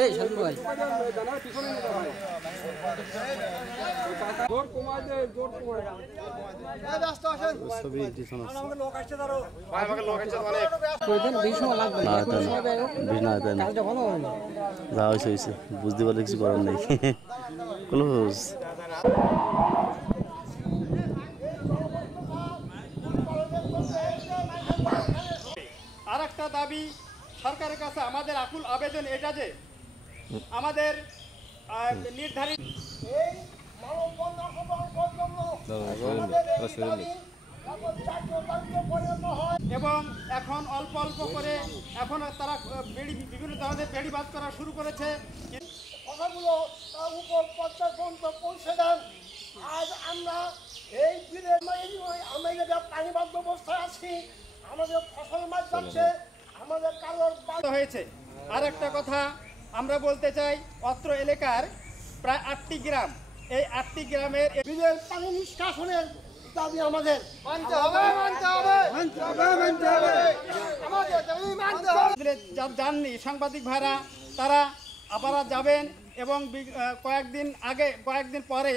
এই শান্ত ভাই জোর কমাই দে জোর কমাই এই রাস্তা আসেন সবই ডিসন আছে আমাকে লোক আসছে ধরো ভাই আমাকে লোক আসছে অনেক কইতেন বেশি সময় লাগবে না এখন সময় বের না দেন কাজ যখন হবে না যা হইছে বুঝতে পারলে কিছু করার নেই ক্লোজ আরেকটা দাবি সরকারের কাছে আমাদের আকুল আবেদন এটা যে আমাদের নির্ধারিত এই মানববন্ধন এবং এখন অল্প অল্প করে এখন তারা বিভিন্ন ধরনের বেড়িবাদ করা শুরু করেছে কথাগুলো তার উপর পর্যায় পর্যন্ত পৌঁছে দেন। আজ আমরা এই আমরা পানিবদ্ধ অবস্থায় আছি, আমাদের ফসল মাছ যাচ্ছে, আমাদের কারোর হয়েছে। আর একটা কথা আমরা বলতে চাই, অত্র এলাকার প্রায় 8টি গ্রাম, এই 8টি গ্রামের বিলের পানি নিষ্কাশনের দাবি আমাদের মানতে হবে, মানতে হবে, মানতে হবে, মানতে হবে, আমাদের দাবি মানতে হবে। জাননি সাংবাদিক ভাইরা তারা আবার যাবেন এবং কয়েকদিন আগে কয়েকদিন পরে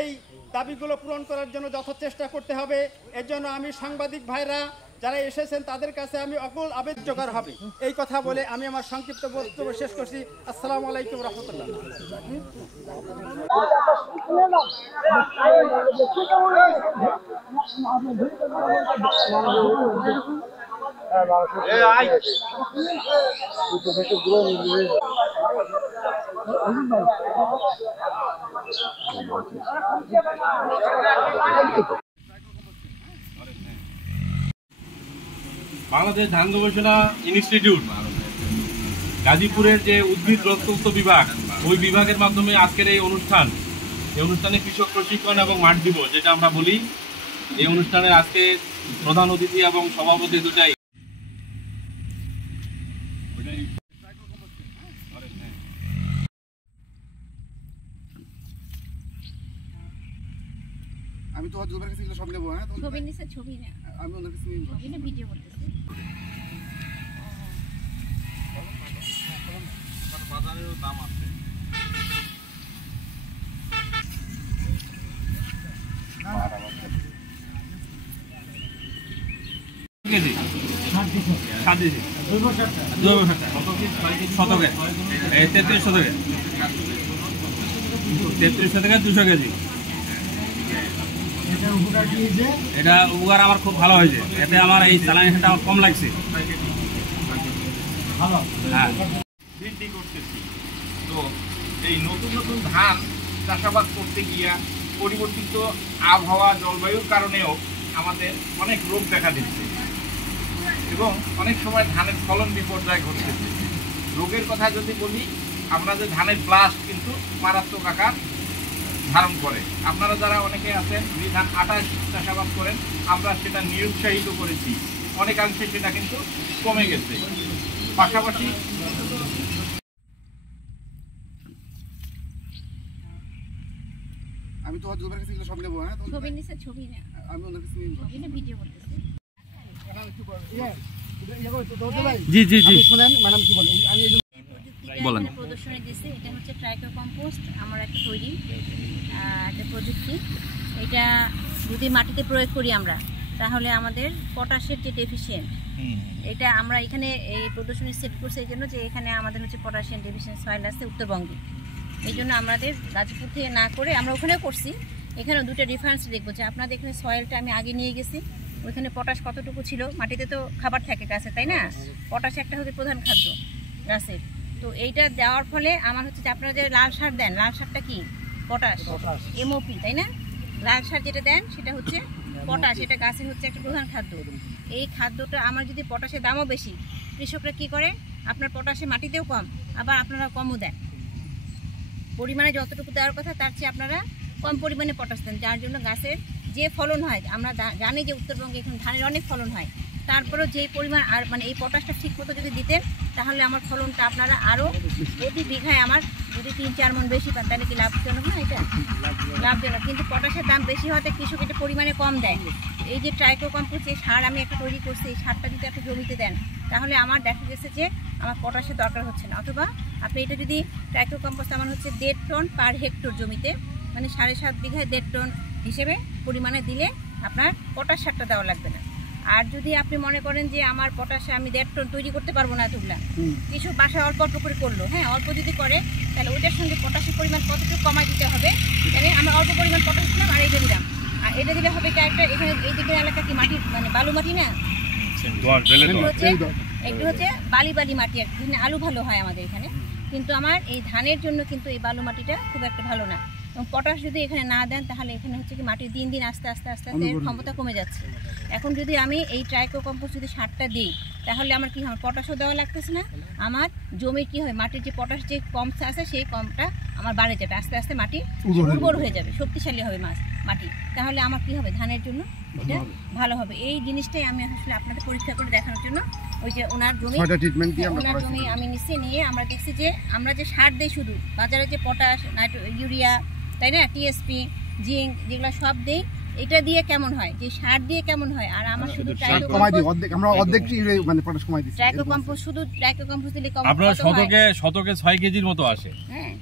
এই দাবিগুলো পূরণ করার জন্য যথাচেষ্টা করতে হবে। এর জন্য আমি সাংবাদিক ভাইরা যারা এসেছেন তাদের কাছে আমি অকুল আবেদন জোগাড় হবে এই কথা বলে আমি আমার সংক্ষিপ্ত বক্তব্য শেষ করছি। আসসালামু আলাইকুম রহমতুল্লাহ। বাংলাদেশ ধান গবেষণা ইনস্টিটিউট গাজীপুরের যে উদ্ভিদ রোগতত্ত্ব বিভাগ, ওই বিভাগের মাধ্যমে আজকের এই অনুষ্ঠানে কৃষক প্রশিক্ষণ এবং মাঠ দিবস যেটা আমরা বলি, এই অনুষ্ঠানে আজকে প্রধান অতিথি এবং সভাপতি দুটাই। আমি তো দুবার কাছে সব নেবো। হ্যাঁ, ছবি নিছে, ছবি না, আমি ওনার কাছে নিব, ছবি না, ভিডিও করতেছি। বাজারেরও দাম আছে। কেজি 7 কেজি 33 শতকে 200 কেজি। এটা উপকার আমার খুব ভালো হয়েছে, এতে আমার এই চালানিটা আমার কম লাগছে। হ্যাঁ, বৃদ্ধি করতেছি। তো এই নতুন নতুন ধান চাষাবাদ করতে গিয়া পরিবর্তিত আবহাওয়া জলবায়ুর কারণেও আমাদের অনেক রোগ দেখা দিচ্ছে এবং অনেক সময় ধানের ফলন বিপর্যয় ঘটতেছে। রোগের কথা যদি বলি, আপনাদের ধানের ব্লাস্ট কিন্তু মারাত্মক আকার ধারণ করে। আপনারা যারা অনেকে আছেন ধান 28 চাষাবাদ করেন, আমরা সেটা নিরুৎসাহিত করেছি, অনেকাংশে সেটা কিন্তু কমে গেছে। পাশাপাশি আমি তো দুবার কাছে সব নেবো। হ্যাঁ, ছবি নিছে, ছবি না, আমি ওনার কাছে নিব, ছবি না, ভিডিও করতেছি। জি জি জি, শুনেন ম্যাডাম কি বলেন। আমি বলেন। প্রদর্শনী দিচ্ছে, এটা হচ্ছে ট্রাইকো কম্পোস্ট, আমার একটা তৈরি একটা প্রযুক্তি। এটা যদি মাটিতে প্রয়োগ করি আমরা, তাহলে আমাদের পটাশের যে ডেফিসিয়েন্ট, এটা আমরা এখানে এই প্রদর্শনী সেট করছি এই জন্য যে এখানে আমাদের হচ্ছে পটাশিয়াম ডেফিসিয়েন্ট সয়েল আছে উত্তরবঙ্গে। এই জন্য আমাদের গাজীপুর থেকে না করে আমরা ওখানেও করছি, এখানেও দুটো ডিফারেন্স দেখবো যে আপনাদের এখানে সয়েলটা আমি আগে নিয়ে গেছি, ওইখানে পটাশ কতটুকু ছিল। মাটিতে তো খাবার থাকে গাছে, তাই না? পটাশ একটা হচ্ছে প্রধান খাদ্য গাছের। তো এইটা দেওয়ার ফলে আমার হচ্ছে যে আপনারা যে লাল সার দেন, লাল সারটা কি? পটাশ, এমওপি, তাই না? লাল সার যেটা দেন সেটা হচ্ছে পটাশ, এটা গাছের হচ্ছে একটা প্রধান খাদ্য। এই খাদ্যটা আমার যদি পটাশের দামও বেশি, কৃষকরা কি করে, আপনার পটাশে মাটিতেও কম, আবার আপনারা কমও দেন। পরিমাণে যতটুকু দেওয়ার কথা তার চেয়ে আপনারা কম পরিমাণে পটাশ দেন, যার জন্য গাছের যে ফলন হয়, আমরা জানি যে উত্তরবঙ্গে এখন ধানের অনেক ফলন হয়, তারপরেও যে পরিমাণ আর মানে এই পটাশটা ঠিক মতো যদি দিতেন, তাহলে আমার ফলনটা আপনারা আরও প্রতি বিঘায় আমার যদি 3-4 মণ বেশি পান, তাহলে কি লাভজনক না? এটা লাভজনক। কিন্তু পটাশের দাম বেশি হওয়াতে কৃষক এটা পরিমাণে কম দেয়, এই যে ট্রাইকো কম্পোস্ট যে সার আমি একটা তৈরি করছি, এই সারটা যদি আপনি জমিতে দেন তাহলে আমার দেখা গেছে যে আমার পটাশের দরকার হচ্ছে না। অথবা আপনি এটা যদি ট্রাইকো কম্পোস্ট আমার হচ্ছে 1.5 টন পার হেক্টর জমিতে, মানে 7.5 বিঘায় 1.5 টন হিসেবে পরিমাণে দিলে আপনার পটাশ সারটা দেওয়া লাগবে না। আর যদি আপনি মনে করেন যে আমার পটাশে আমি 1.5 টন তৈরি করতে পারবো না এতগুলা, কিছু বাসায় অল্প অল্প করে করলো, হ্যাঁ অল্প যদি করে তাহলে ওইটার সঙ্গে পটাশের পরিমাণ কতটুকু কমাই দিতে হবে। মানে আমরা অল্প পরিমাণ পটাশ দিলাম আর এটা দিলাম, আর এটা দিলে হবে কি একটা এখানে এই দিকের এলাকা কি মাটি মানে বালু মাটি না, একটু হচ্ছে বালি বালি মাটি আর কি, আলু ভালো হয় আমাদের এখানে, কিন্তু আমার এই ধানের জন্য কিন্তু এই বালু মাটিটা খুব একটা ভালো না। এবং পটাশ যদি এখানে না দেন তাহলে এখানে হচ্ছে কি মাটির দিন দিন আস্তে আস্তে আস্তে আস্তে ক্ষমতা কমে যাচ্ছে। এখন যদি আমি এই ট্রাইকো কম্পোস্ট যদি সারটা দিই তাহলে আমার কি হয়, পটাশও দেওয়া লাগতেছে না, আমার জমির কি হয় মাটির যে পটাশ যে কম আছে সেই কমটা আমার বাড়ে যাবে, আস্তে আস্তে মাটি উর্বর হয়ে যাবে, শক্তিশালী হবে মাটি, তাহলে আমার কি হবে ধানের জন্য এটা ভালো হবে। এই জিনিসটাই আমি আসলে আপনাদের পরীক্ষা করে দেখানোর জন্য ওই যে ওনার জমি আমি নিচে নিয়ে আমরা দেখছি যে আমরা যে সার দিই শুধু বাজারে যে পটাশ ইউরিয়া তাই না, টিএসপি জিঙ্ক যেগুলো সব দিই, এটা দিয়ে কেমন হয়, যে সার দিয়ে কেমন হয়, আর আমার শুধু ট্রাইকো কম্পোস্ট শুধু ট্রাইকো কম্পোস্ট দিলে আপনার শতকে 6 কেজির মতো আসে। হ্যাঁ